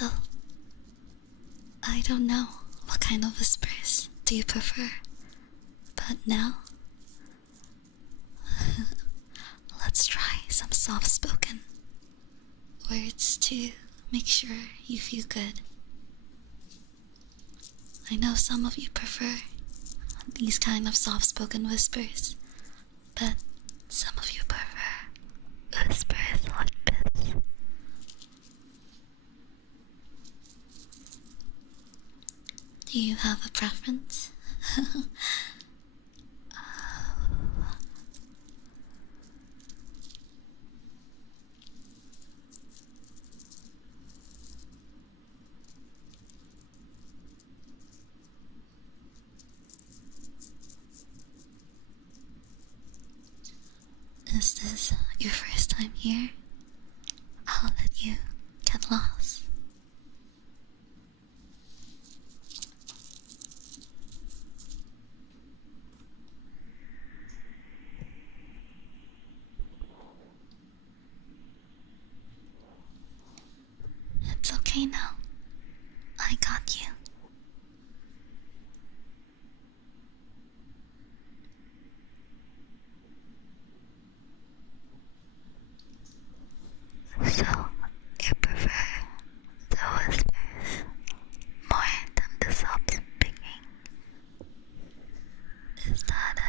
So, I don't know what kind of whispers do you prefer, but now let's try some soft-spoken words to make sure you feel good. I know some of you prefer these kind of soft-spoken whispers, but some of you prefer whispers like this. Do you have a preference? Is this your first time here? I'll let you get lost. It's okay now. I got you. So, you prefer the whispers more than the soft speaking? Is that it?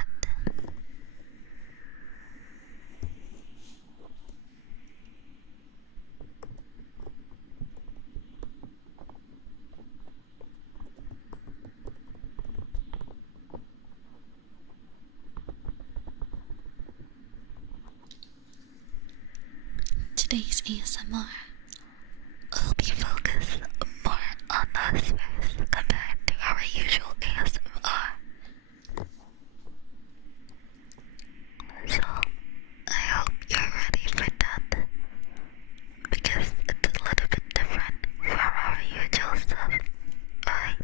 Today's ASMR will be focused more on the whispers compared to our usual ASMR. So, I hope you're ready for that, because it's a little bit different from our usual stuff, right?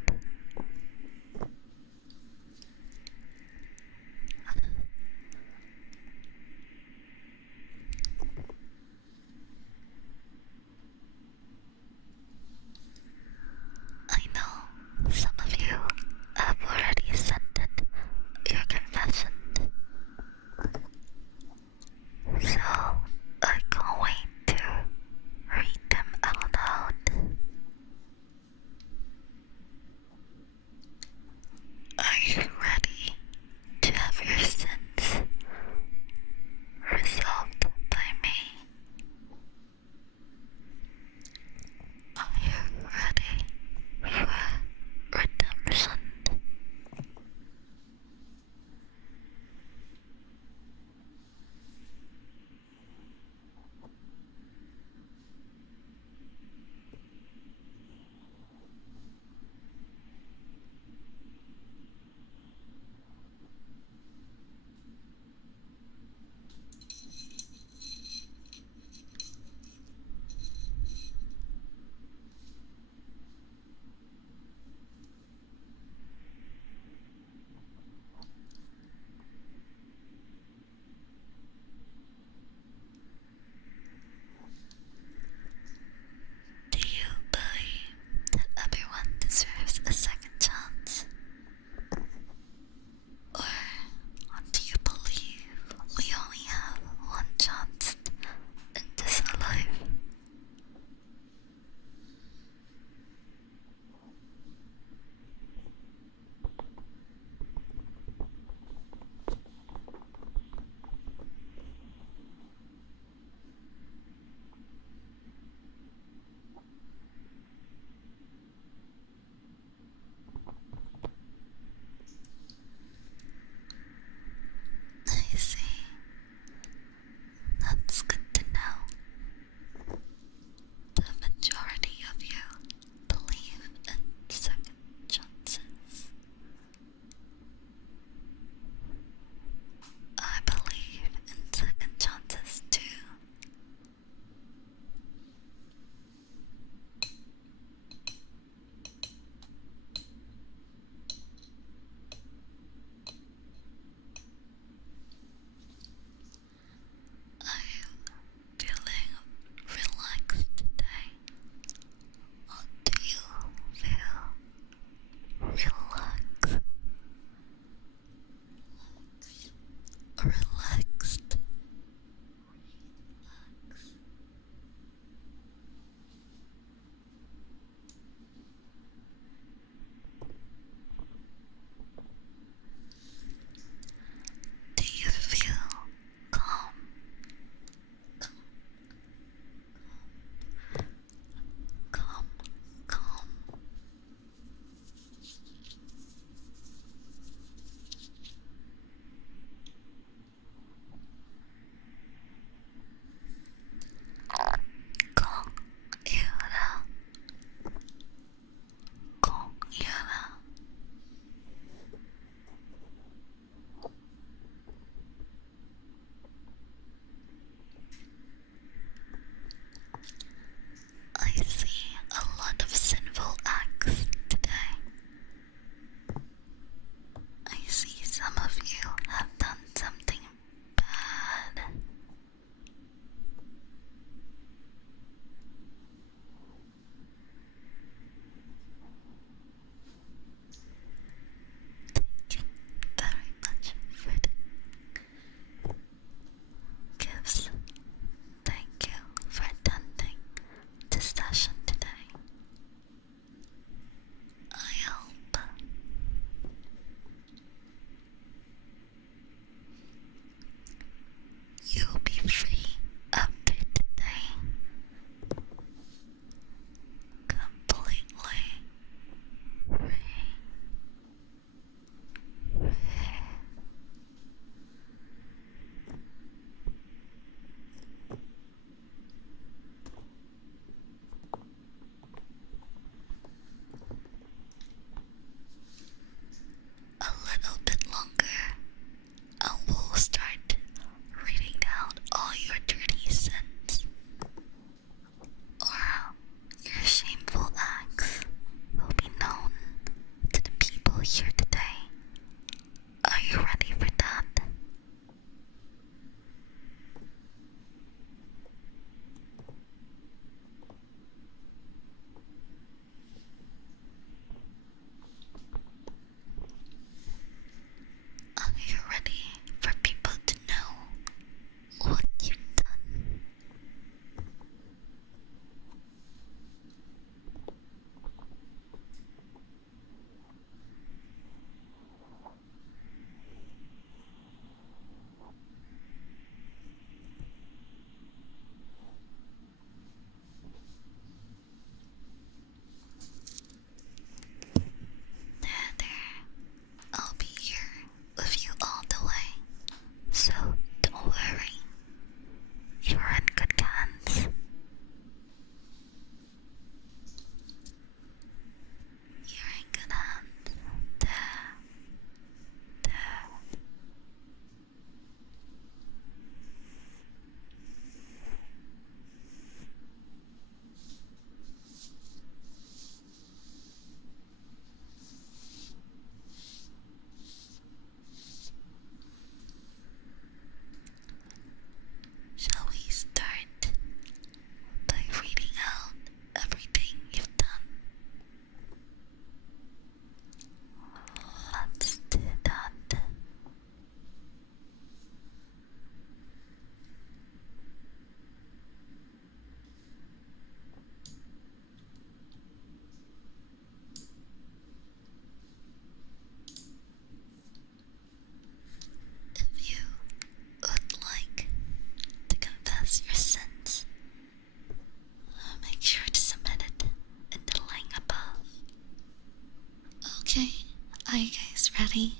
Are you guys ready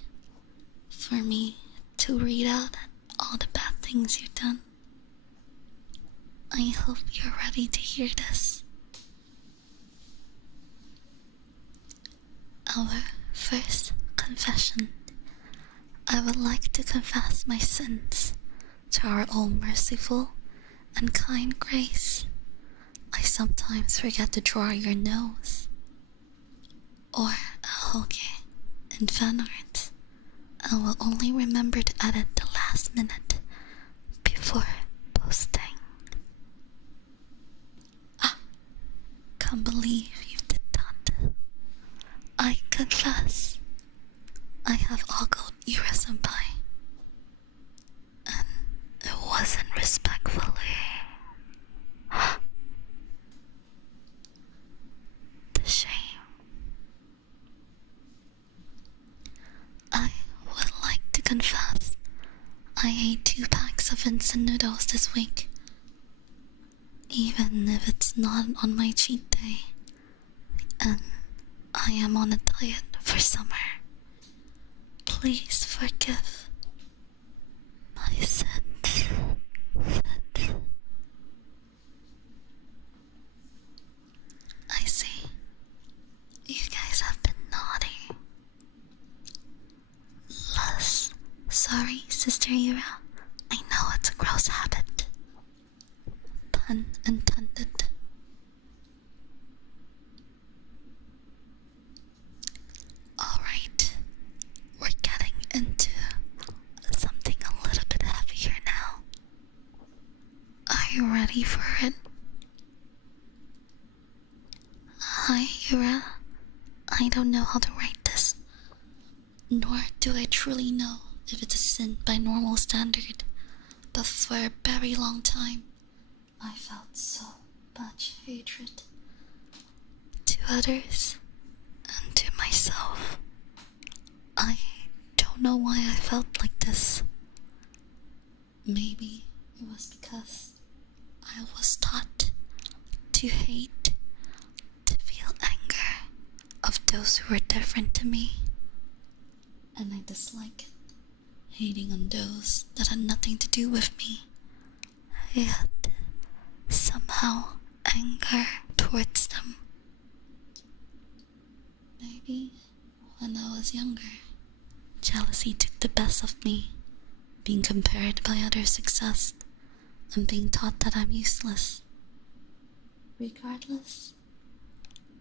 for me to read out all the bad things you've done? I hope you're ready to hear this. Our first confession. I would like to confess my sins to our all-merciful and kind grace. I sometimes forget to draw your nose or a hoge in fan art, and will only remember to edit the last minute before posting. Can't believe you did that. I confess, I have ogled Yura senpai, and it wasn't respectfully. The shame. I would like to confess, I ate 2 packs of instant noodles this week. Even if it's not on my cheat day, and I am on a diet for summer. Please forgive my sins. I see. You guys have been naughty. Less. Sorry, Sister Yura. I know it's a gross habit. Pun intended. Alright, we're getting into something a little bit heavier now. Are you ready for it? Hi, Yura. I don't know how to write this, nor do I truly know if it's a sin by normal standard, but for a very long time, I felt so much hatred to others and to myself. I don't know why I felt like this. Maybe it was because I was taught to hate, to feel anger of those who were different to me, and I dislike it, hating on those that had nothing to do with me. Yet somehow anger towards them. Maybe when I was younger, jealousy took the best of me, being compared by others' success and being taught that I'm useless. Regardless,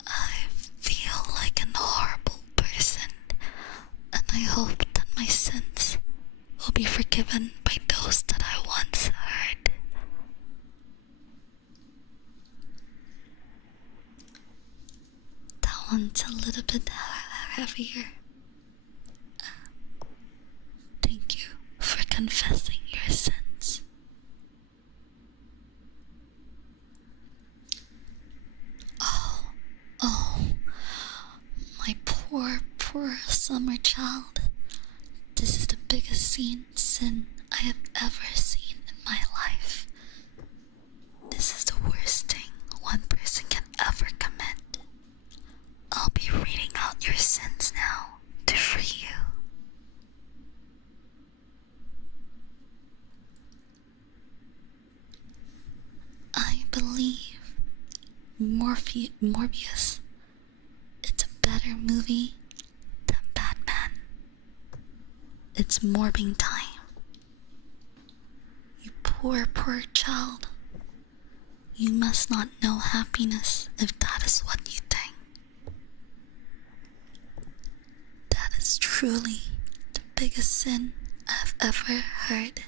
I feel like an horrible person, and I hope that my sins will be forgiven by those that I once hurt. That one's a little bit heavier. Thank you for confessing your sins. Oh, my poor summer child. This is the biggest sin I have ever seen in my life. This is the worst thing one person can ever commit. I'll be reading out your sins now to free you. I believe Morbius, it's a better movie than Batman. It's morbing time. You poor child. You must not know happiness if that is what you think. That is truly the biggest sin I've ever heard.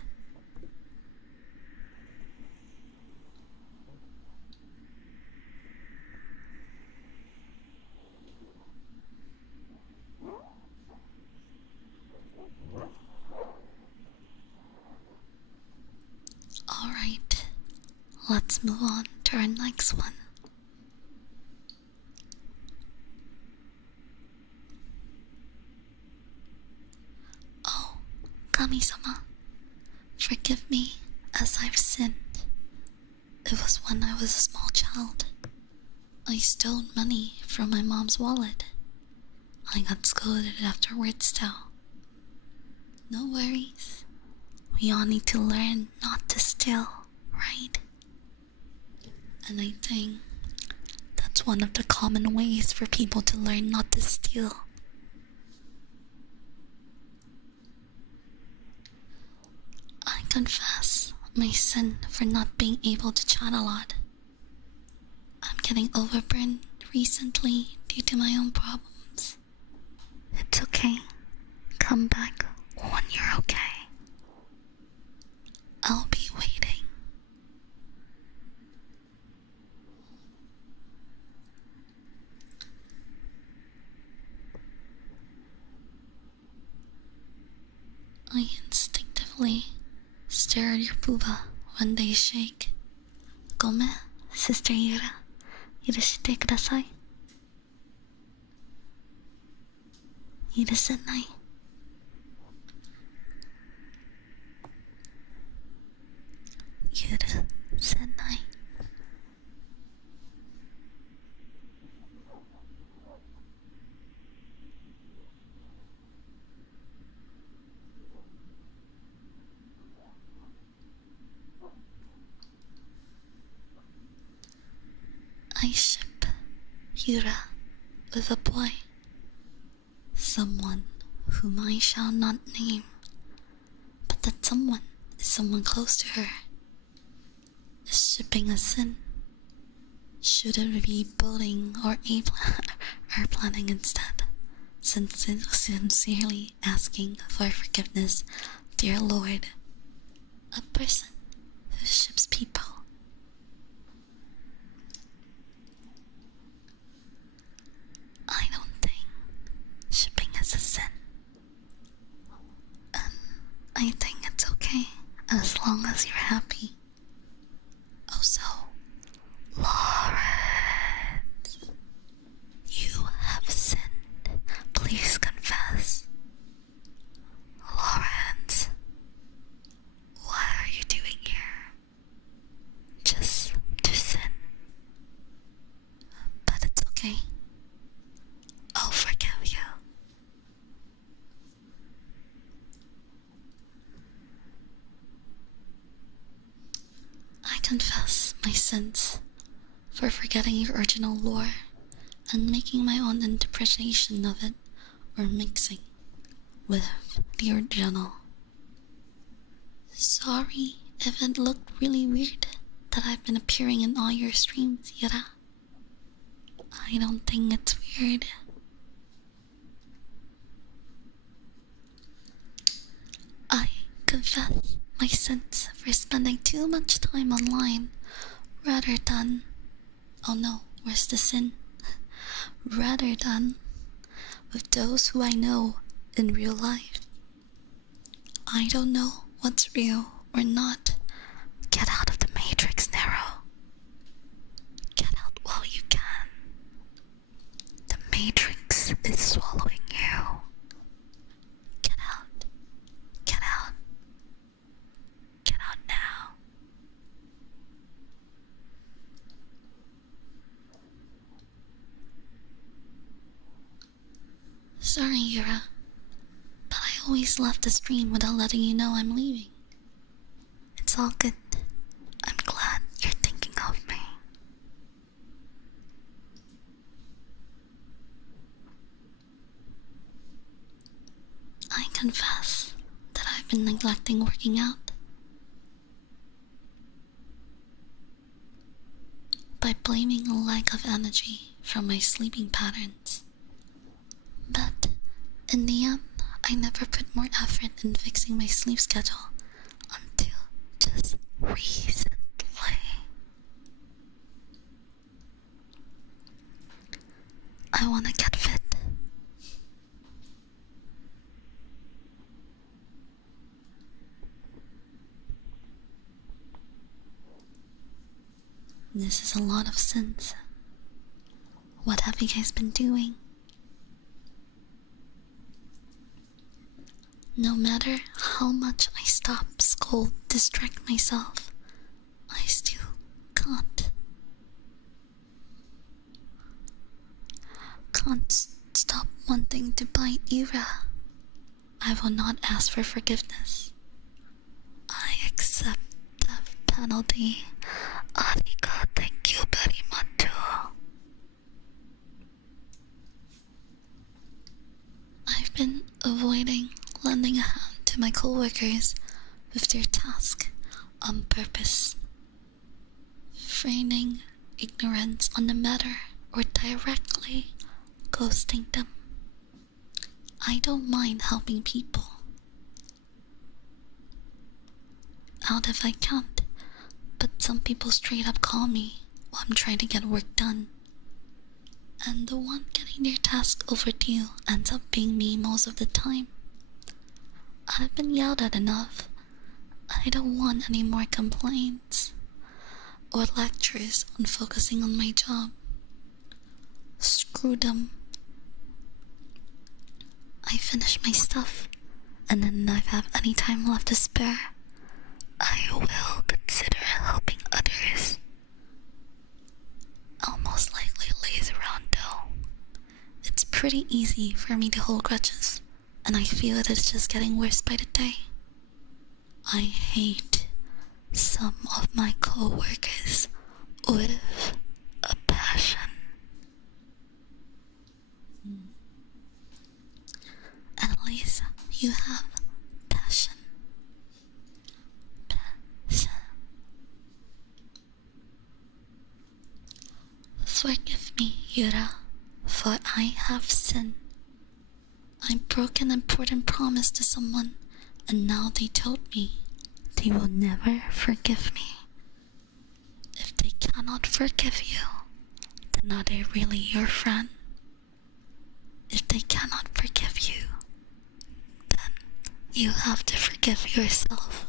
Alright, let's move on to our next one. Oh, Kami-sama, forgive me as I've sinned. It was when I was a small child. I stole money from my mom's wallet. I got scolded afterwards though. No worries. We all need to learn not to steal, right? And I think that's one of the common ways for people to learn not to steal. I confess my sin for not being able to chat a lot. I'm getting overburned recently due to my own problems. It's okay. Come back when you're okay. I'll be waiting. I instinctively stare at your booba when they shake. Gome, Sister Yura. 許してください。許せない。許せない。I ship Yura with a boy, someone whom I shall not name, but that someone is someone close to her. Is shipping a sin? Should it be bullying or planning instead? Sincerely asking for forgiveness, dear Lord, a person who ships people. I don't think shipping is a sin. And I think it's okay as long as you're happy. Oh, so, Lawrence, you have sinned. Please confess. Lawrence, what are you doing here? Just to sin. But it's okay. I'll forgive you. I confess my sins for forgetting your original lore and making my own interpretation of it, or mixing with the original. Sorry if it looked really weird that I've been appearing in all your streams, Yura. I don't think it's weird. I confess my sins for spending too much time online rather than... Oh no, where's the sin? Rather than with those who I know in real life. I don't know what's real or not. Get out of the matrix, Nero. Get out while you can. The matrix is swallowing you. Get out. Get out. Get out now. Sorry, Yura, but I always left the stream without letting you know I'm leaving. It's all good. I'm glad you're thinking of me. I confess that I've been neglecting working out. By blaming a lack of energy from my sleeping patterns. But in the end, I never put more effort in fixing my sleep schedule until just recently. I wanna get fit. This is a lot of sins. What have you guys been doing? No matter how much I stop, scold, distract myself, I still can't stop wanting to bite Yura. I will not ask for forgiveness. I accept the penalty. Arika, thank you very much. I've been avoiding lending a hand to my coworkers with their task on purpose, feigning ignorance on the matter or directly ghosting them. I don't mind helping people out if I can't, but some people straight up call me while I'm trying to get work done. And the one getting their task overdue ends up being me most of the time. I've been yelled at enough. I don't want any more complaints or lectures on focusing on my job. Screw them. I finish my stuff, and then if I have any time left to spare, I will consider helping others. I'll most likely laze around though. It's pretty easy for me to hold grudges, and I feel that it's just getting worse by the day. I hate some of my co-workers with a passion. At least you have passion. Passion. Forgive me, Yura, for I have sinned. I broke an important promise to someone, and now they told me they will never forgive me. If they cannot forgive you, then are they really your friend? If they cannot forgive you, then you have to forgive yourself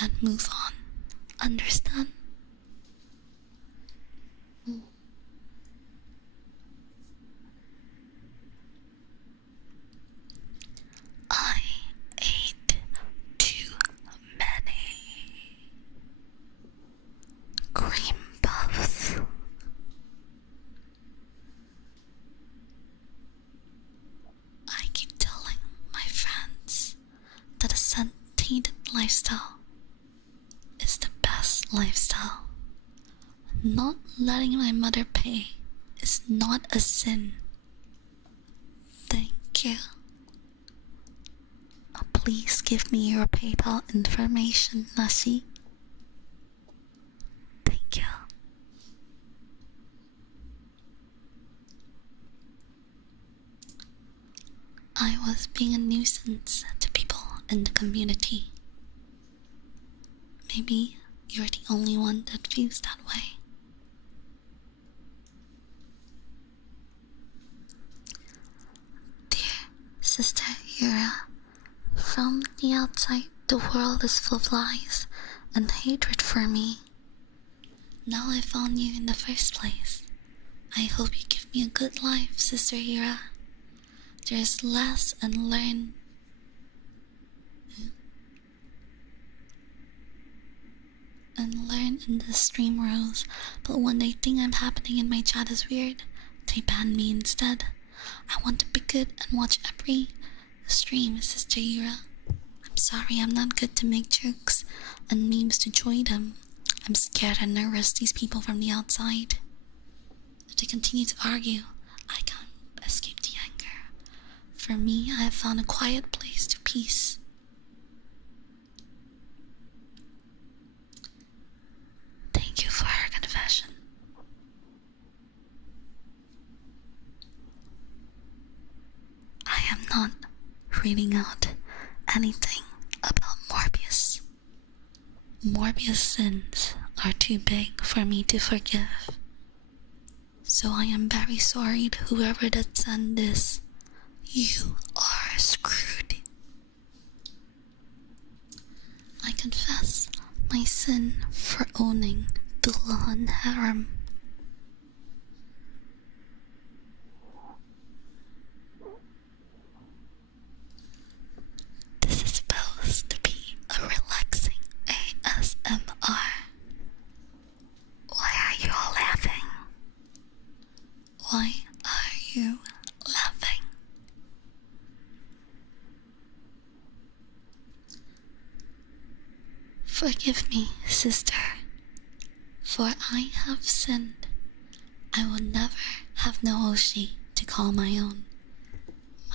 and move on. Understand? I ate too many cream puffs. I keep telling my friends that a sentient lifestyle is the best lifestyle. Not letting my mother pay is not a sin. Thank you. Please give me your PayPal information, Nashi. Thank you. I was being a nuisance to people in the community. Maybe you're the only one that feels that way. Dear Sister Yura, from the outside, the world is full of lies and hatred for me. Now I found you in the first place. I hope you give me a good life, Sister Yura. There's less and learn. In the stream rules, but when they think I'm happening in my chat is weird, they ban me instead. I want to be good and watch every stream, Sister Yura. I'm sorry I'm not good to make jokes and memes to join them. I'm scared and nervous these people from the outside. If they continue to argue, I can't escape the anger. For me, I have found a quiet place to peace. Thank you for her confession. I am not reading out anything about Morbius. Morbius sins are too big for me to forgive. So I am very sorry to whoever that sent this. You are screwed. I confess my sin for owning Dulhan Harem. This is supposed to be a relaxing ASMR. Why are you all laughing? Why are you laughing? Forgive me, sister, for I have sinned. I will never have Nooshi to call my own.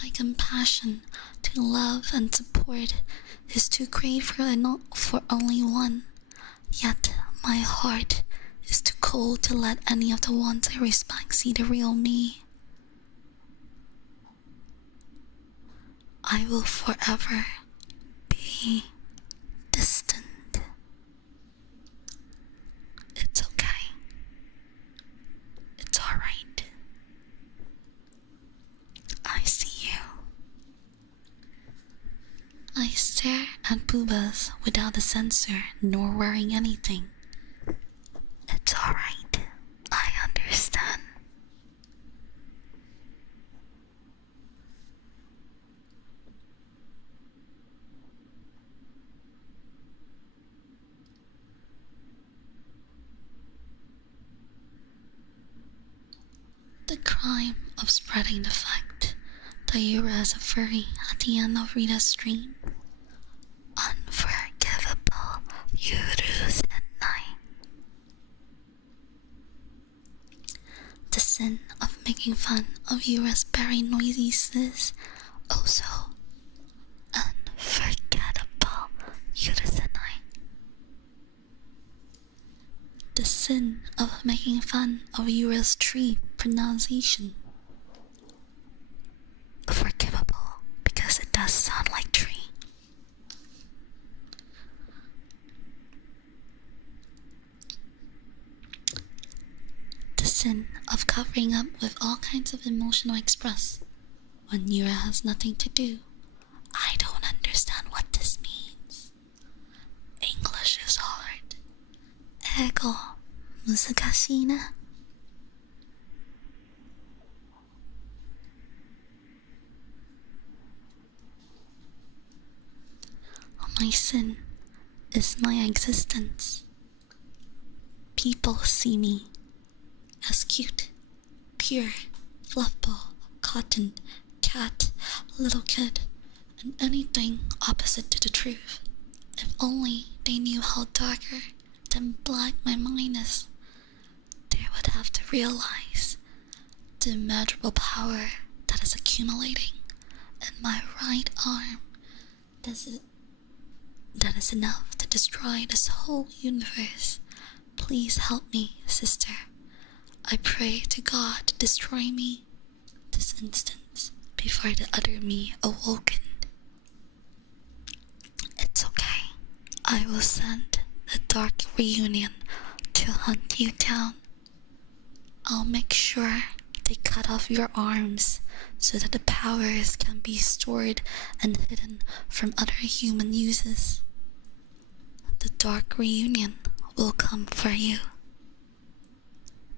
My compassion to love and support is too great for only one. Yet my heart is too cold to let any of the ones I respect see the real me. I will forever be distant. It's okay. It's alright. I see you. I stare at boobas without a censor nor wearing anything. It's alright. I understand. The crime of spreading the fact that Yura is a furry at the end of Rita's stream. Unforgivable, Yuru Senai. The sin of making fun of Yura's very noisy sis. Also unforgettable, Yuru Senai. The sin of making fun of Yura's tree pronunciation. Forgivable, because it does sound like tree. The sin of covering up with all kinds of emotional express when Yura has nothing to do. I don't understand what this means. English is hard. Ego, 難しいね. My sin is my existence. People see me as cute, pure, fluffball, cotton, cat, little kid, and anything opposite to the truth. If only they knew how darker than black my mind is, they would have to realize the immeasurable power that is accumulating in my right arm. That is enough to destroy this whole universe. Please help me, sister. I pray to God to destroy me this instant before the other me awoken. It's okay. I will send the Dark Reunion to hunt you down. I'll make sure they cut off your arms so that the powers can be stored and hidden from other human uses. The Dark Reunion will come for you.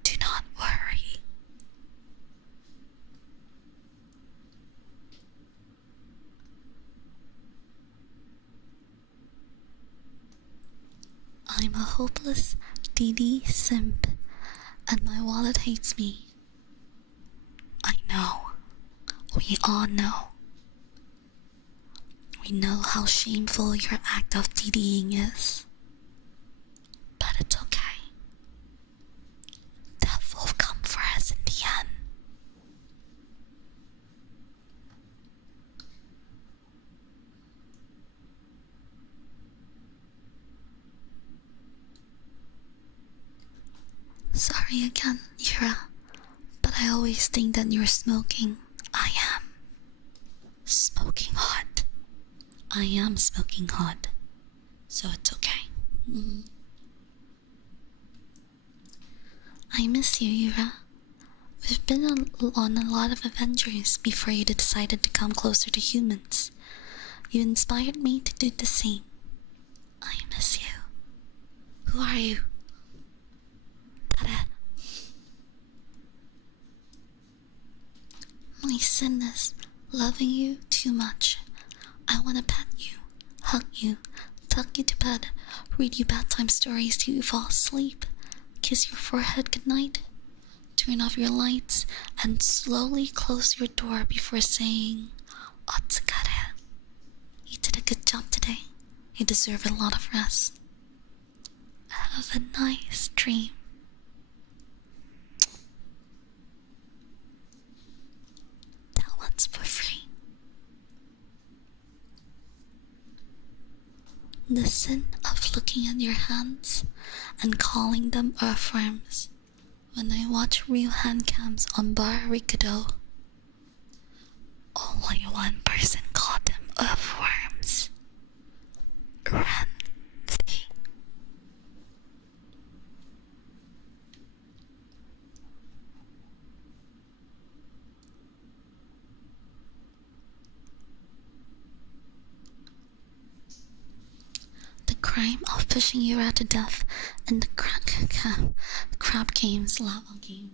Do not worry. I'm a hopeless DD simp, and my wallet hates me. I know. We all know. We know how shameful your act of DDing is. But it's okay. Death will come for us in the end. Sorry again, Yura, but I always think that you're smoking. I am. Smoking hot. I am smoking hot. So it's okay. I miss you, Yura. We've been on a lot of adventures before you decided to come closer to humans. You inspired me to do the same. I miss you. Who are you? Tada. My sin is loving you too much. I want to pet you, hug you, tuck you to bed, read you bedtime stories till you fall asleep, kiss your forehead goodnight, turn off your lights, and slowly close your door before saying, "Otsukare." You did a good job today. You deserve a lot of rest. Have a nice dream. That one's for free. The sin of looking at your hands and calling them earthworms. When I watch real hand cams on bar Rikudou, only one person called them earthworms. Randy. The crime of pushing Yura to death in the crab game's lava game.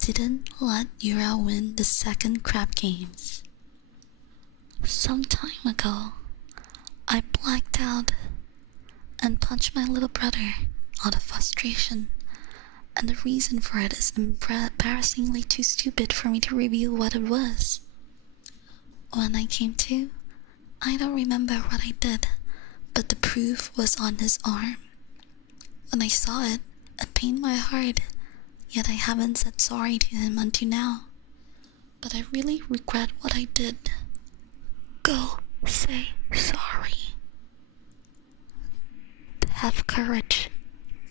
Didn't let Yura win the second crab games. Some time ago, I blacked out and punched my little brother out of frustration, and the reason for it is embarrassingly too stupid for me to reveal what it was. When I came to, I don't remember what I did, but the proof was on his arm. When I saw it, it pained my heart, yet I haven't said sorry to him until now. But I really regret what I did. Go say sorry. Have courage.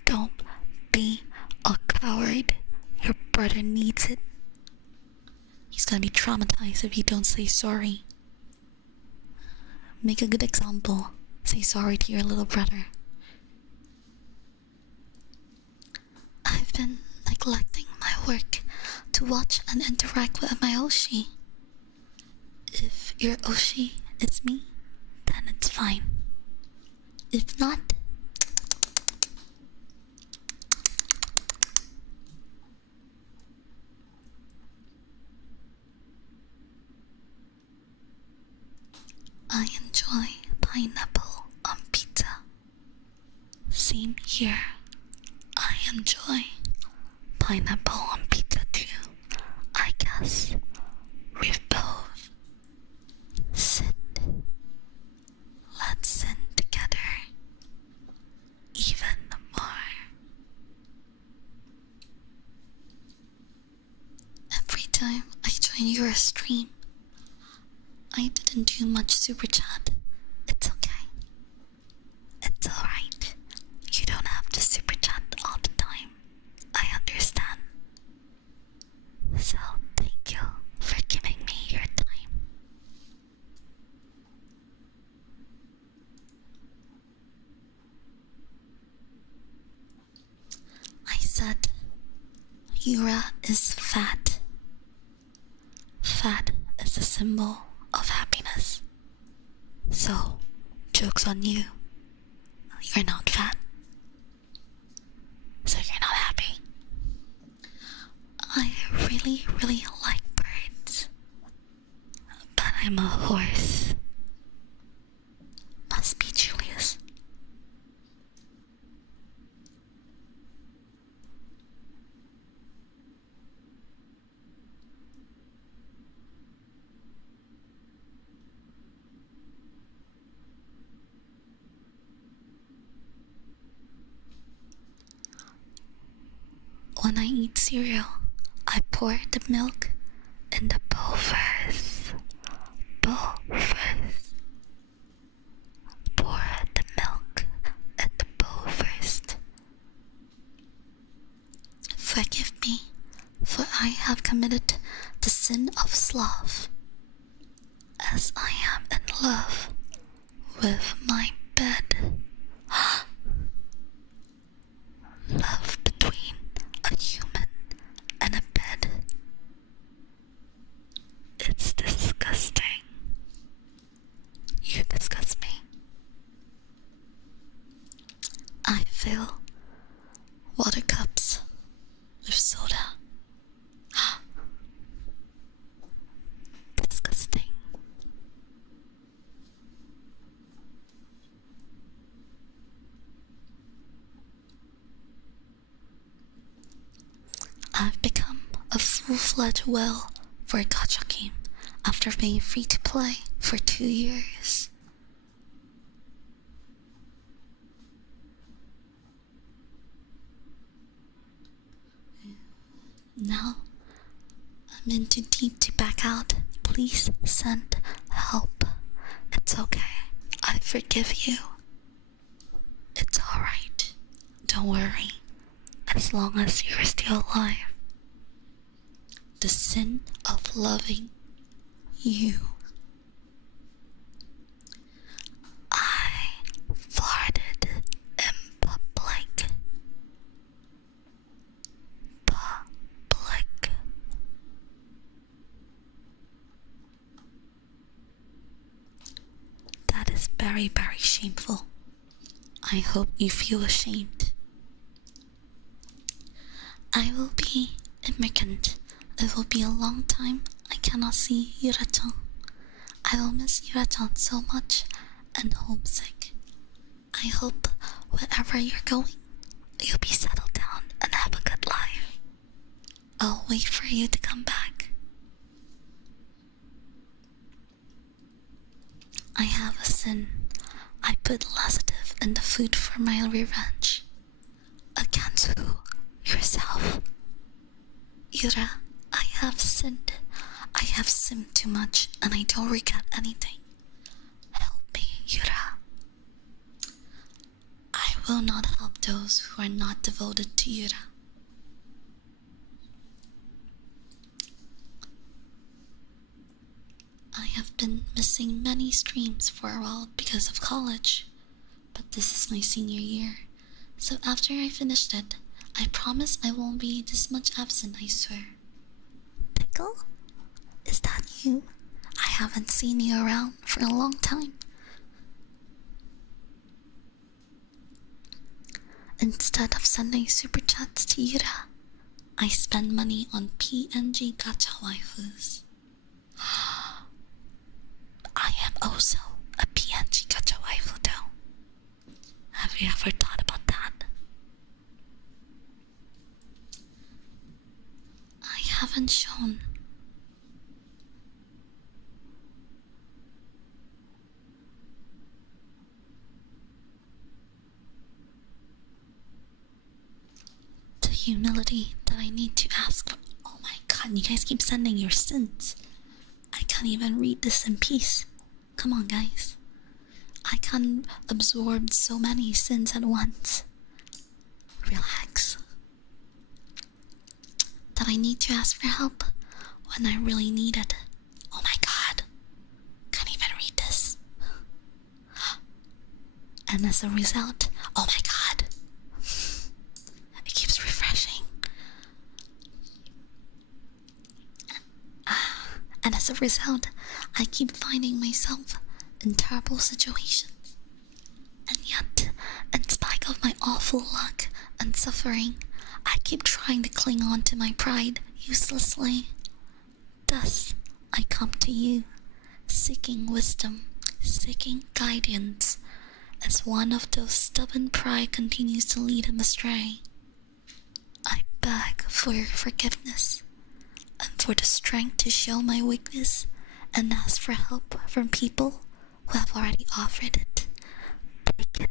Don't be a coward. Your brother needs it. He's gonna be traumatized if you don't say sorry. Make a good example. Say sorry to your little brother. I've been neglecting my work to watch and interact with my Oshi. If your Oshi is me, then it's fine. If not, I enjoy pineapple on pizza. Same here. I enjoy pineapple on pizza too. I guess we've both sinned. Let's sin together even more. Every time I join your stream, I didn't do much super chat. It's okay. It's alright. You don't have to super chat all the time. I understand. So thank you for giving me your time. I said Yura is fat. Fat is a symbol of happiness. So, joke's on you. You're not fat. So you're not happy. I really like birds. But I'm a horse. Must be Julius. When I eat cereal, I pour the milk in the bowl first. Bowl first. Pour the milk in the bowl first. Forgive me, for I have committed the sin of sloth, as I am in love with my bed. Love between a human and a bed. It's disgusting. You disgust me. I fill water cups with soda. Disgusting. I've become a full-fledged whale for a gacha game after being free to play for 2 years. Now, I'm in too deep to back out. Please send help. It's okay. I forgive you. It's alright. Don't worry. As long as you're still alive. The sin of loving you. I farted in public. That is very, very shameful. I hope you feel ashamed. I will be immigrant. It will be a long time I cannot see Yura-chan. I will miss Yura-chan so much and homesick. I hope wherever you're going, you'll be settled down and have a good life. I'll wait for you to come back. I have a sin. I put laxative in the food for my revenge. Against who? Yourself. Yura, I have sinned. I have sinned too much and I don't regret anything. Help me, Yura. I will not help those who are not devoted to Yura. I have been missing many streams for a while because of college, but this is my senior year, so after I finished it, I promise I won't be this much absent, I swear. Pickle? Is that you? I haven't seen you around for a long time. Instead of sending super chats to Yura, I spend money on PNG gacha waifus. I am also a PNG gacha waifu though. Have you ever thought about that? I haven't shown. The humility that I need to ask for. Oh my god, you guys keep sending your sins. I can't even read this in peace. Come on, guys. I can't absorb so many sins at once. Relax. That I need to ask for help when I really need it. Oh my god. Can't even read this. And as a result, oh my god. It keeps refreshing. And as a result, I keep finding myself in terrible situations. And yet, in spite of my awful luck and suffering, I keep trying to cling on to my pride uselessly. Thus, I come to you, seeking wisdom, seeking guidance, as one of those stubborn pride continues to lead him astray. I beg for your forgiveness, and for the strength to show my weakness and ask for help from people who have already offered it. Take it.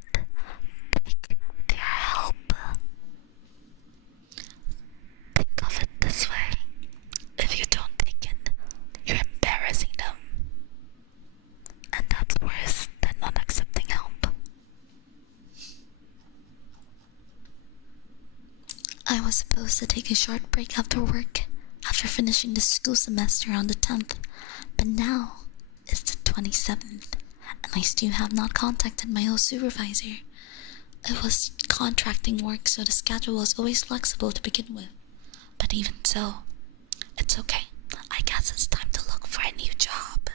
Take their help. Think of it this way. If you don't take it, you're embarrassing them. And that's worse than not accepting help. I was supposed to take a short break after work, after finishing the school semester on the 10th, but now it's the 27th, and I still have not contacted my old supervisor. It was contracting work, so the schedule was always flexible to begin with. But even so, it's okay. I guess it's time to look for a new job.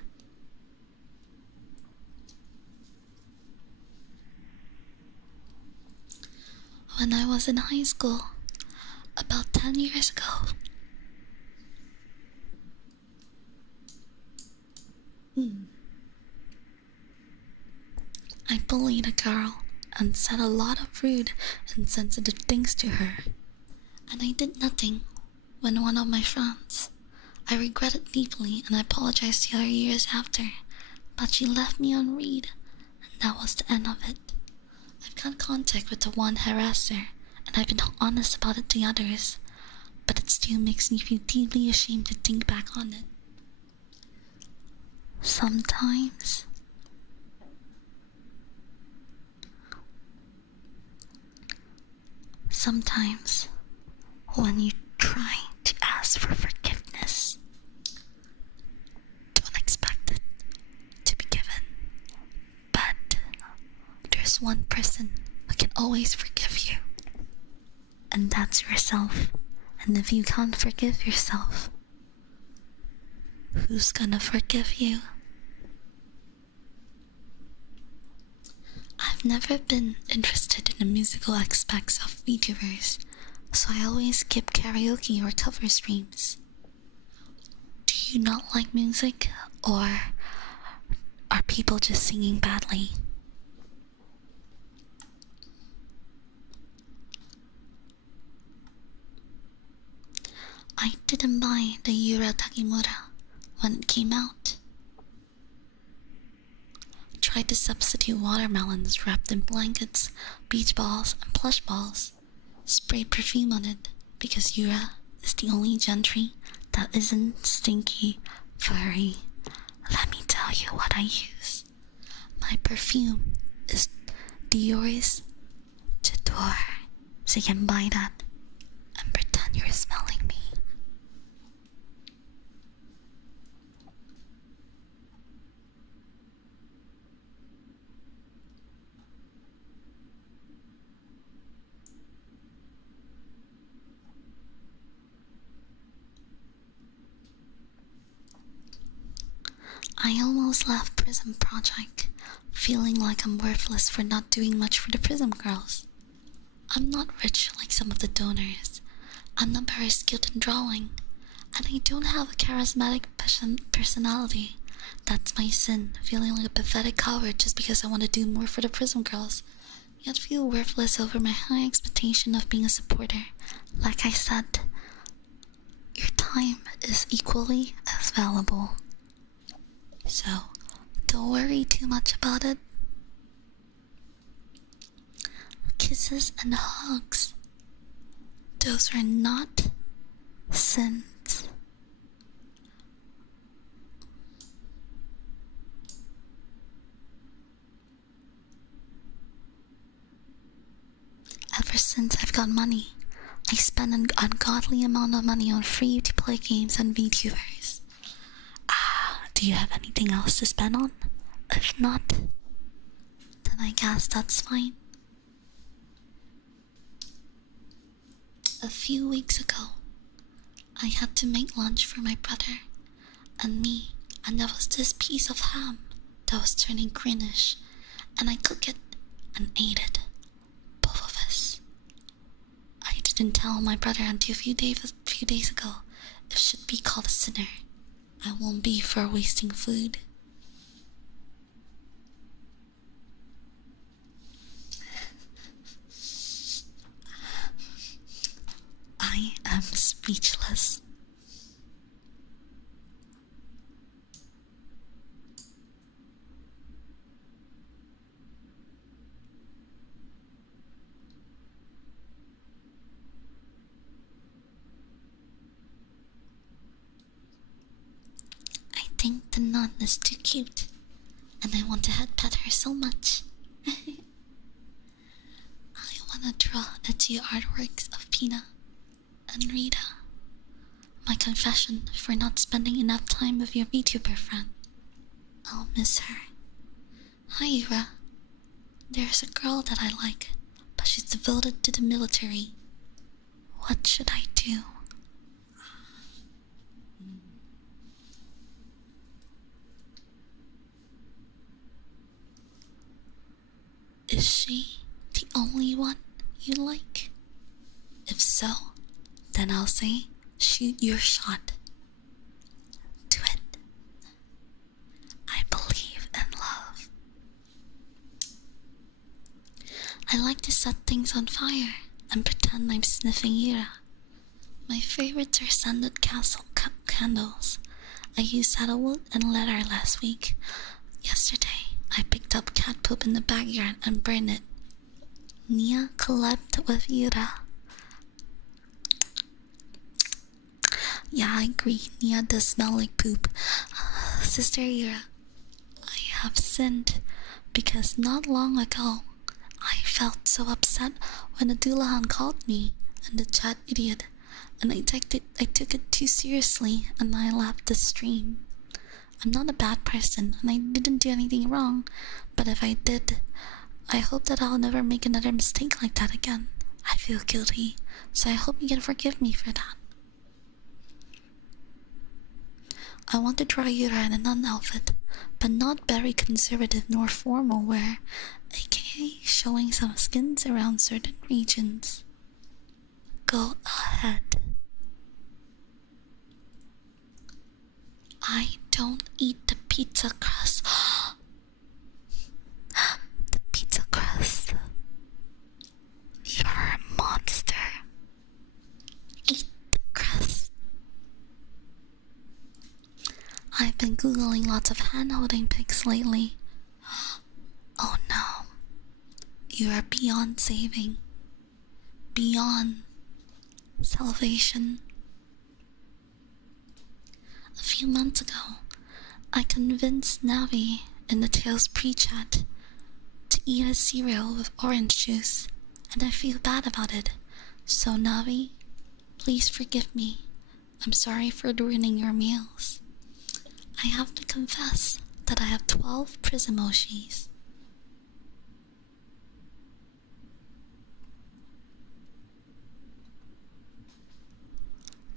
When I was in high school, about 10 years ago, I bullied a girl and said a lot of rude and sensitive things to her. And I did nothing when one of my friends, I regret it deeply and I apologized to her years after, but she left me on read, and that was the end of it. I've got contact with the one harasser, and I've been honest about it to others, but but it still makes me feel deeply ashamed to think back on it. Sometimes, when you try to ask for forgiveness, don't expect it to be given. But there's one person who can always forgive you, and that's yourself. And if you can't forgive yourself, who's gonna forgive you? I've never been interested in the musical aspects of VTubers, so I always skip karaoke or cover streams. Do you not like music, or are people just singing badly? I didn't buy the Yura when it came out. Tried to substitute watermelons wrapped in blankets, beach balls, and plush balls. Sprayed perfume on it because Yura is the only gentry that isn't stinky, furry. Let me tell you what I use. My perfume is Dior's J'adore, so you can buy that and pretend you're smelling me. I almost left Prism Project, feeling like I'm worthless for not doing much for the Prism girls. I'm not rich like some of the donors. I'm not very skilled in drawing, and I don't have a charismatic personality. That's my sin, feeling like a pathetic coward just because I want to do more for the Prism girls, yet feel worthless over my high expectation of being a supporter. Like I said, your time is equally as valuable. So, don't worry too much about it. Kisses and hugs, those are not sins. Ever since I've got money, I spend an ungodly amount of money on free-to-play games and VTubers. Do you have anything else to spend on? If not, then I guess that's fine. A few weeks ago, I had to make lunch for my brother and me, and there was this piece of ham that was turning greenish, and I cooked it and ate it. Both of us. I didn't tell my brother until a few days ago. It should be called a sinner. I won't be for wasting food. I am speechless. I think the nun is too cute, and I want to head pet her so much. I wanna draw edgy artworks of Pina and Rita. My confession for not spending enough time with your VTuber friend. I'll miss her. Hi Yura. There's a girl that I like, but she's devoted to the military. What should I do? Is she the only one you like? If so, then I'll say, shoot your shot. Do it. I believe in love. I like to set things on fire and pretend I'm sniffing Yura. My favorites are scented candles. I used saddlewood and leather last week. Yesterday, I picked up cat poop in the backyard and burned it. Nia collabed with Yura. Yeah, I agree. Nia does smell like poop. Sister Yura, I have sinned because not long ago I felt so upset when the Doulahan called me and the chat idiot, and I took it too seriously and I left the stream. I'm not a bad person and I didn't do anything wrong, but if I did, I hope that I'll never make another mistake like that again. I feel guilty, so I hope you can forgive me for that. I want to draw Yura in a nun outfit, but not very conservative nor formal wear, aka showing some skins around certain regions. Go ahead. I don't eat the pizza crust. The pizza crust. You're a monster. Eat the crust. I've been googling lots of hand-holding pics lately. Oh no. You are beyond saving. Beyond salvation. A few months ago, I convinced Navi in the Tails pre-chat to eat a cereal with orange juice, and I feel bad about it. So Navi, please forgive me. I'm sorry for ruining your meals. I have to confess that I have 12 Prism emojis.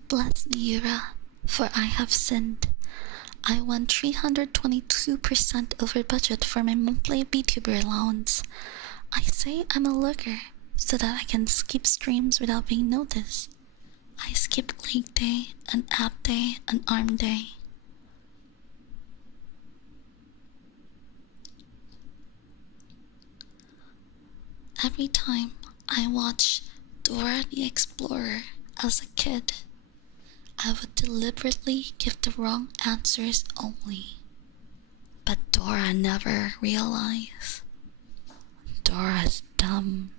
Bless me, Yura, for I have sinned. I went 322% over budget for my monthly VTuber allowance. I say I'm a lurker so that I can skip streams without being noticed. I skipped leg day, an ab day, an arm day. Every time I watched Dora the Explorer as a kid, I would deliberately give the wrong answers only. But Dora never realized. Dora's dumb.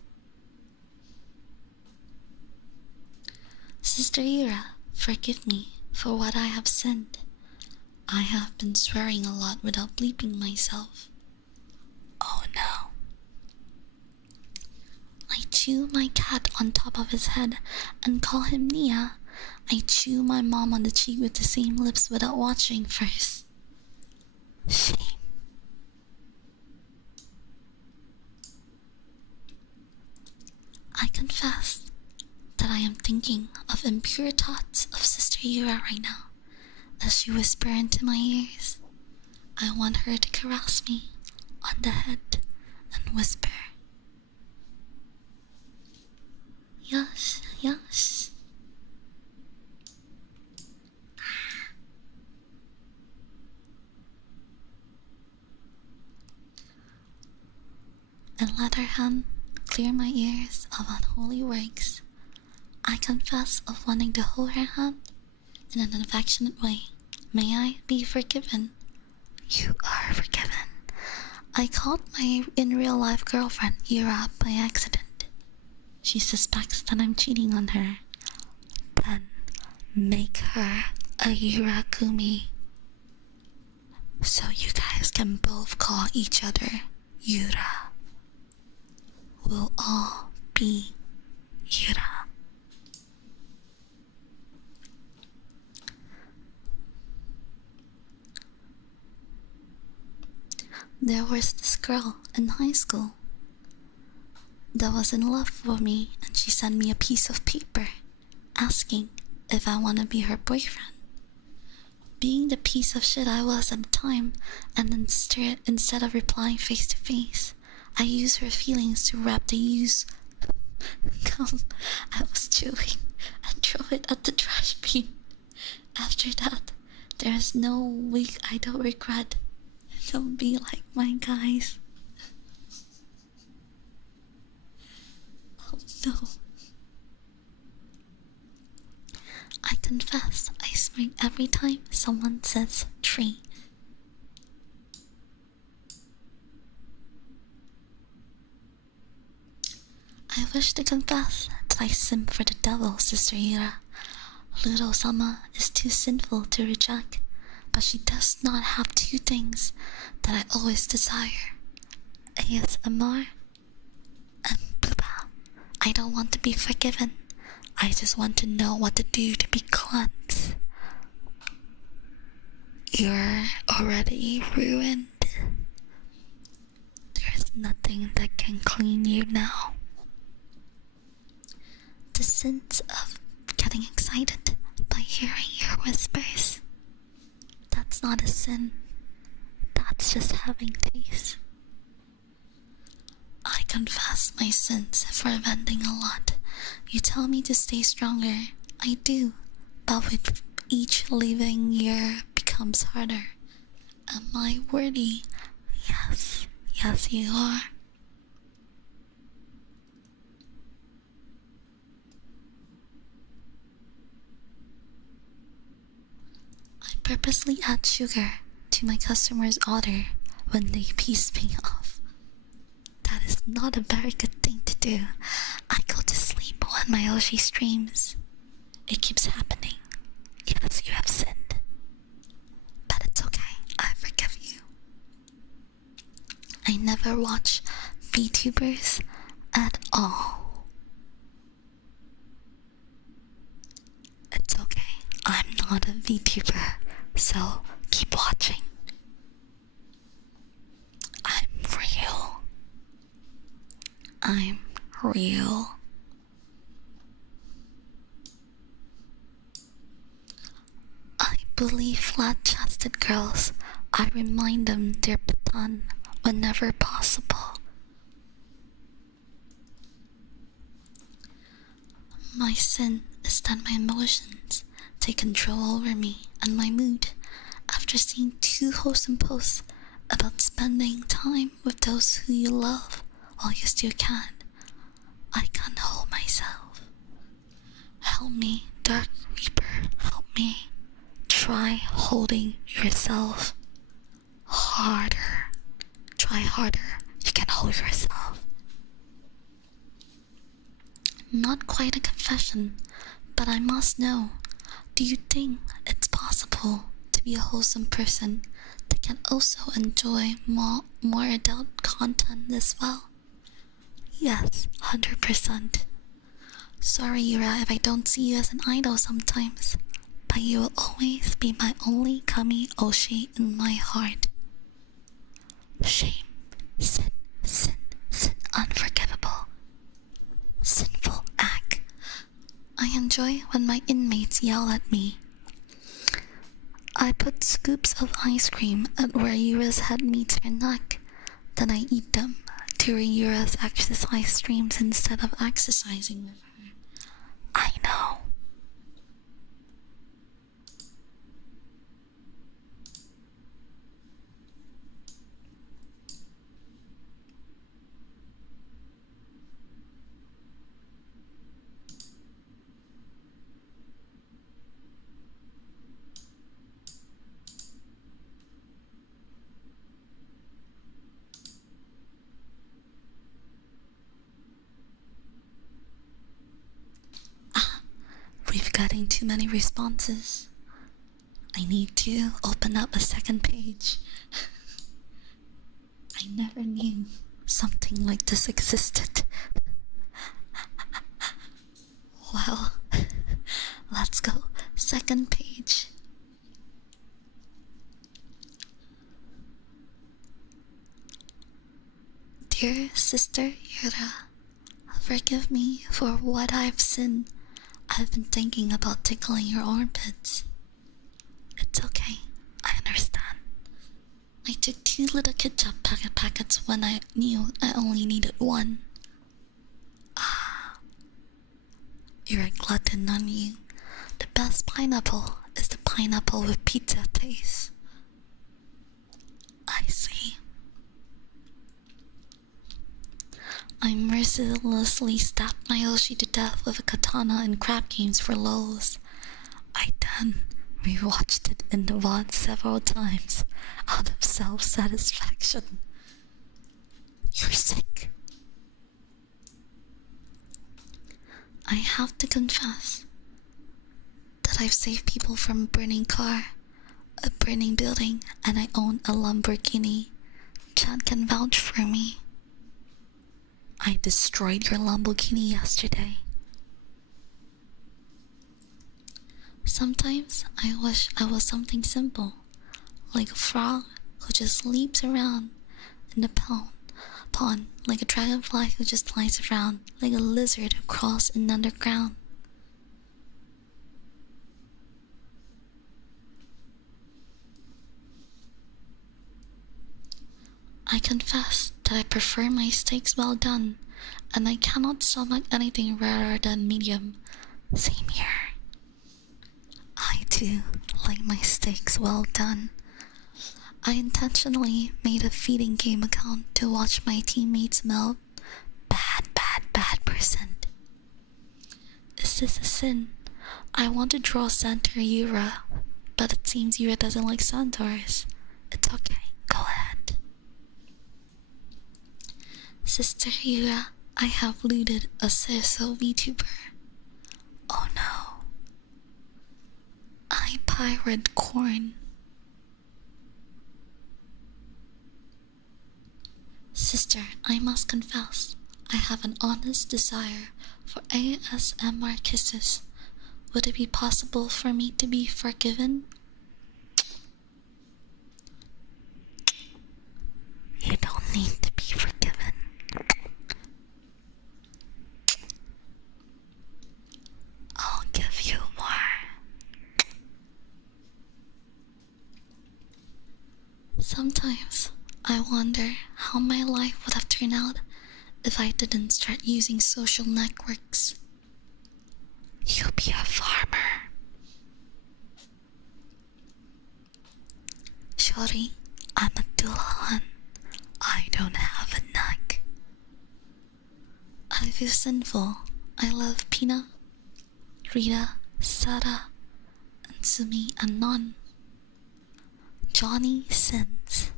Sister Yura, forgive me for what I have sinned. I have been swearing a lot without bleeping myself. Oh no. I chew my cat on top of his head and call him Nia. I chew my mom on the cheek with the same lips without watching first. Shame. I confess that I am thinking of impure thoughts of Sister Yura right now, as she whispers into my ears. I want her to caress me on the head and whisper, "Yes, yes." And let her hand clear my ears of unholy works. I confess of wanting to hold her hand in an affectionate way. May I be forgiven? You are forgiven. I called my in real life girlfriend Yura by accident. She suspects that I'm cheating on her. Then make her a Yura Kumi, so you guys can both call each other Yura. We'll all be Yura. There was this girl in high school that was in love with me, and she sent me a piece of paper asking if I want to be her boyfriend. Being the piece of shit I was at the time, and instead of replying face to face, I used her feelings to wrap the used gum I was chewing and throw it at the trash bin. After that, there is no week I don't regret. Don't be like my guys. Oh no. I confess I smirk every time someone says tree. I wish to confess that I simp for the devil, Sister Yura. Little-sama is too sinful to reject, but she does not have two things that I always desire: ASMR and booba. I don't want to be forgiven. I just want to know what to do to be cleansed. You're already ruined. There's nothing that can clean you now. The sense of getting excited by hearing your whispers, that's not a sin. That's just having taste. I confess my sins for venting a lot. You tell me to stay stronger. I do. But with each living year becomes harder. Am I worthy? Yes. Yes, you are. I purposely add sugar to my customers' order when they piss me off. That is not a very good thing to do. I go to sleep when my Oshi streams. It keeps happening. Yes, you have sinned. But it's okay. I forgive you. I never watch VTubers at all. It's okay. I'm not a VTuber, so keep watching. I'm real. I'm real. I believe flat-chested girls, I remind them they're patan whenever possible. My sin is that my emotions take control over me and my mood after seeing 2 wholesome posts about spending time with those who you love while you still can. I can't hold myself. Help me, Dark Reaper, help me. Try holding yourself harder. Try harder. You can hold yourself. Not quite a confession, but I must know. Do you think it's possible to be a wholesome person that can also enjoy more adult content as well? Yes, 100%. Sorry, Yura, if I don't see you as an idol sometimes, but you will always be my only Kami Oshi in my heart. Shame, sin, sin, sin, unforgivable, sinful act. I enjoy when my inmates yell at me. I put scoops of ice cream at where Yura's head meets her neck, then I eat them during Yura's exercise streams instead of exercising with her. I know. We've gotten too many responses. I need to open up a second page. I never knew something like this existed. Well, let's go. Second page. Dear Sister Yura, forgive me for what I've sinned. I've been thinking about tickling your armpits. It's okay, I understand. I took 2 little ketchup packets when I knew I only needed 1. You're a glutton, on you. The best pineapple is the pineapple with pizza taste. I see. I mercilessly stabbed my Oshi to death with a katana in crap games for lols. I then rewatched it in the VOD several times out of self-satisfaction. You're sick. I have to confess I've saved people from a burning car, a burning building, and I own a Lamborghini. Chad can vouch for me. I destroyed your Lamborghini yesterday. Sometimes I wish I was something simple, like a frog who just leaps around in the pond, like a dragonfly who just flies around, like a lizard who crawls in underground. I confess that I prefer my steaks well done, and I cannot stomach anything rarer than medium. Same here. I too like my steaks well done. I intentionally made a feeding game account to watch my teammates melt. Bad percent. Is this a sin? I want to draw Centaur Yura, but it seems Yura doesn't like centaurs. It's okay, go ahead. Sister Yura, I have looted a Cerso VTuber. Oh no. I pirate corn. Sister, I must confess, I have an honest desire for ASMR kisses. Would it be possible for me to be forgiven? You don't need to be forgiven. I'll give you more. Sometimes I wonder how my life would have turned out if I didn't start using social networks. You be a farmer. Shorty, I'm a dullahan. I don't have a neck. I feel sinful. I love Pina, Rita, Sada, and Sumi and Non. Johnny sins.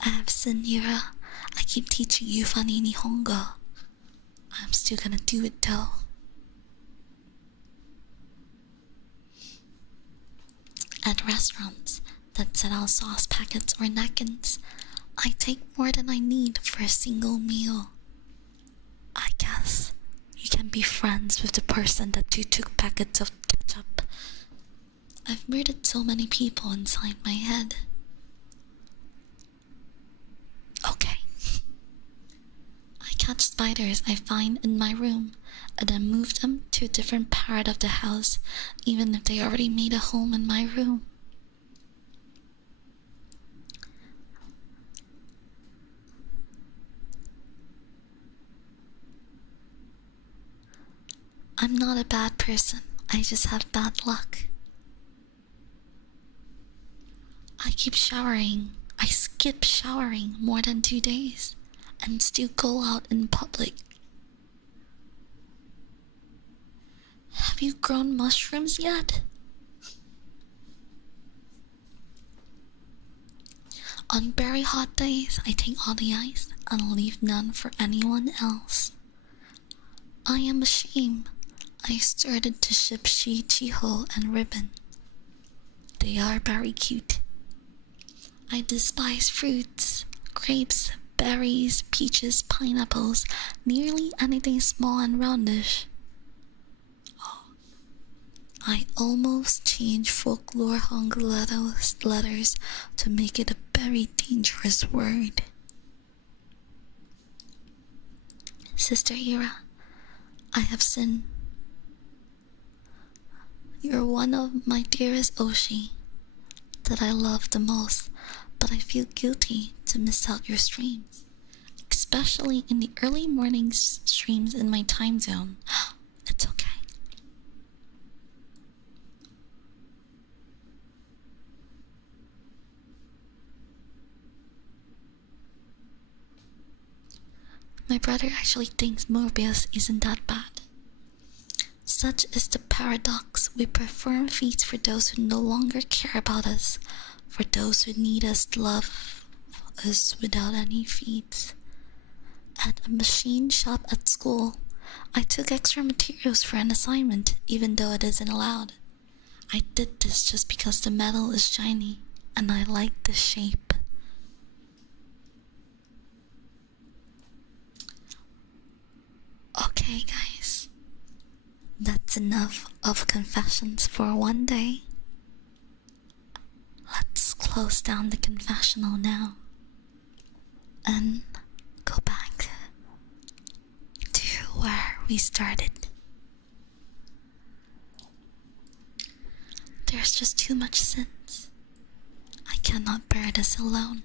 I have sinned, Yura. I keep teaching you funny Nihongo. I'm still gonna do it though. At restaurants that sell out sauce packets or napkins, I take more than I need for a single meal. I guess you can be friends with the person that you took packets of ketchup. I've murdered so many people inside my head. Okay. I catch spiders I find in my room and then move them to a different part of the house, even if they already made a home in my room. I'm not a bad person, I just have bad luck. I keep showering. I skip showering more than 2 days and still go out in public. Have you grown mushrooms yet? On very hot days, I take all the ice and leave none for anyone else. I am ashamed. I started to ship Chiho and Ribbon. They are very cute. I despise fruits, grapes, berries, peaches, pineapples, nearly anything small and roundish. I almost changed folklore Hangul letters to make it a very dangerous word. Sister Yura, I have sinned. You're one of my dearest Oshi that I love the most, but I feel guilty to miss out your streams, especially in the early morning streams in my time zone. It's okay. My brother actually thinks Morbius isn't that bad. Such is the paradox. We perform feats for those who no longer care about us, for those who need us to love us without any feats. At a machine shop at school, I took extra materials for an assignment, even though it isn't allowed. I did this just because the metal is shiny and I like the shape. Okay, guys. That's enough of confessions for one day. Let's close down the confessional now and go back to where we started. There's just too much sins. I cannot bear this alone.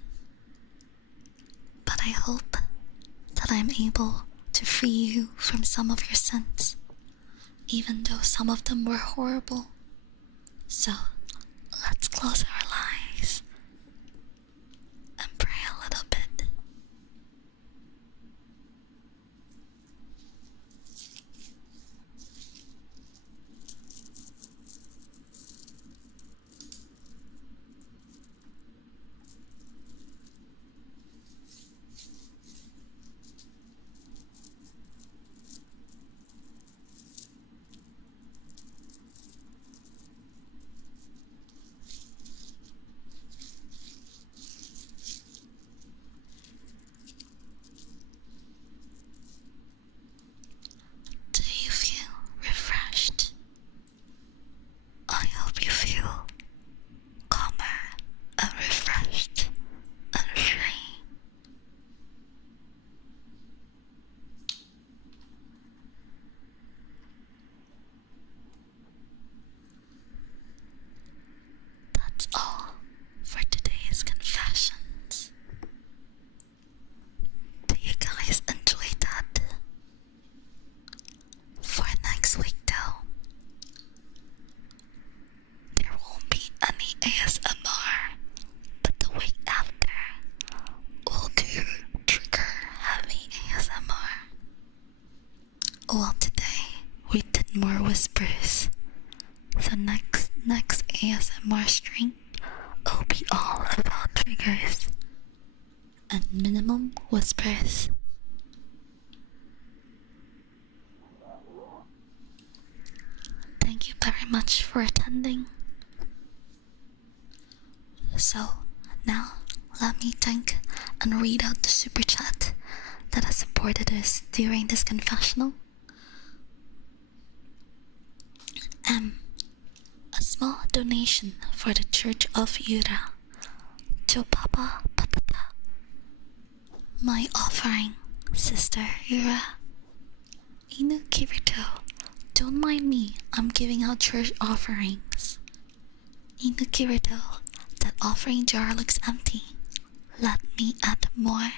But I hope that I'm able to free you from some of your sins, even though some of them were horrible. So, let's close our eyes and pray a little bit. Do you feel refreshed? I hope you feel calmer and refreshed and free. That's all for today's confessions. Do you guys enjoy that? For next week though, there won't be any ASMR, but the week after, we'll do trigger heavy ASMR. Well, today we did more whispers, so next ASMR stream will be all about triggers and minimum whispers. Thank you very much for attending. So, now let me thank and read out the super chat that has supported us during this confessional. A small donation for the Church of Yura. To Papa Patata. My offering, Sister Yura. Inu Kirito. Don't mind me, I'm giving out church offerings. Inu Kirito, that offering jar looks empty. Let me add more.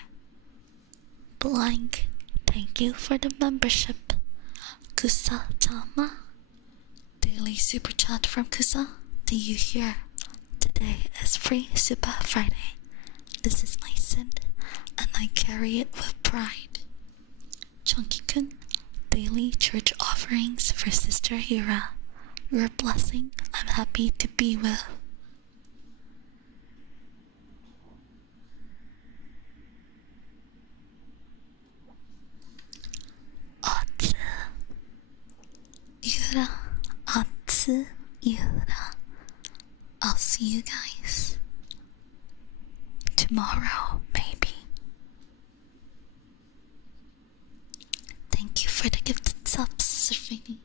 Blank, thank you for the membership. Kusa-tama. Daily super chat from Kusa. Do you hear? Today is free Super Friday. This is my sin, and I carry it with pride. Chunky-kun. Daily church offerings for Sister Yura. Your blessing I'm happy to be with. Atsu Yura, Atsu Yura. I'll see you guys tomorrow, maybe. Thank you for the gifted subs, Serfini.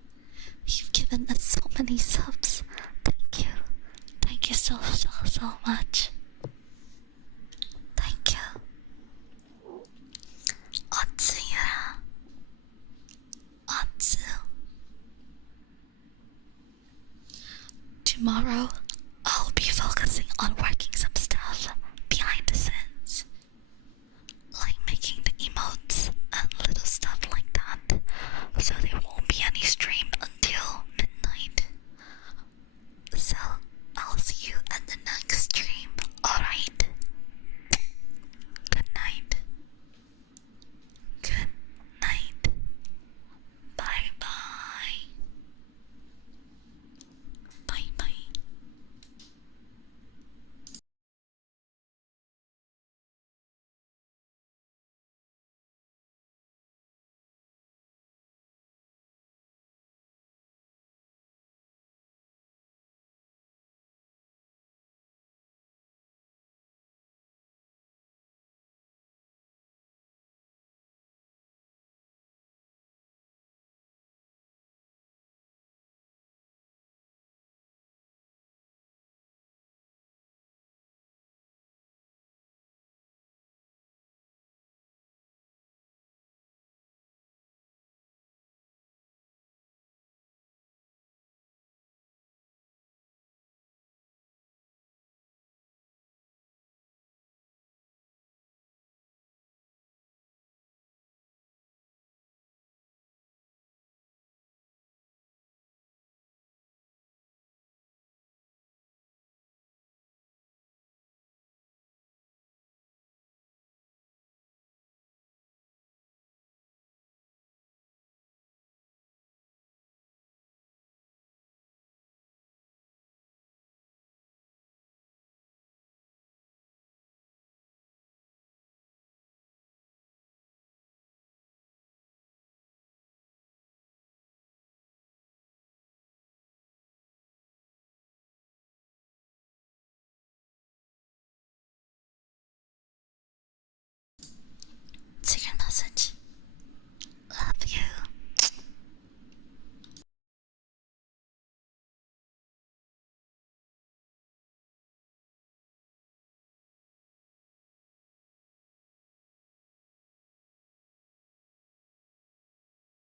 You've given us so many subs. Thank you. Thank you so much. Thank you. Atsuyura. Atsu. Tomorrow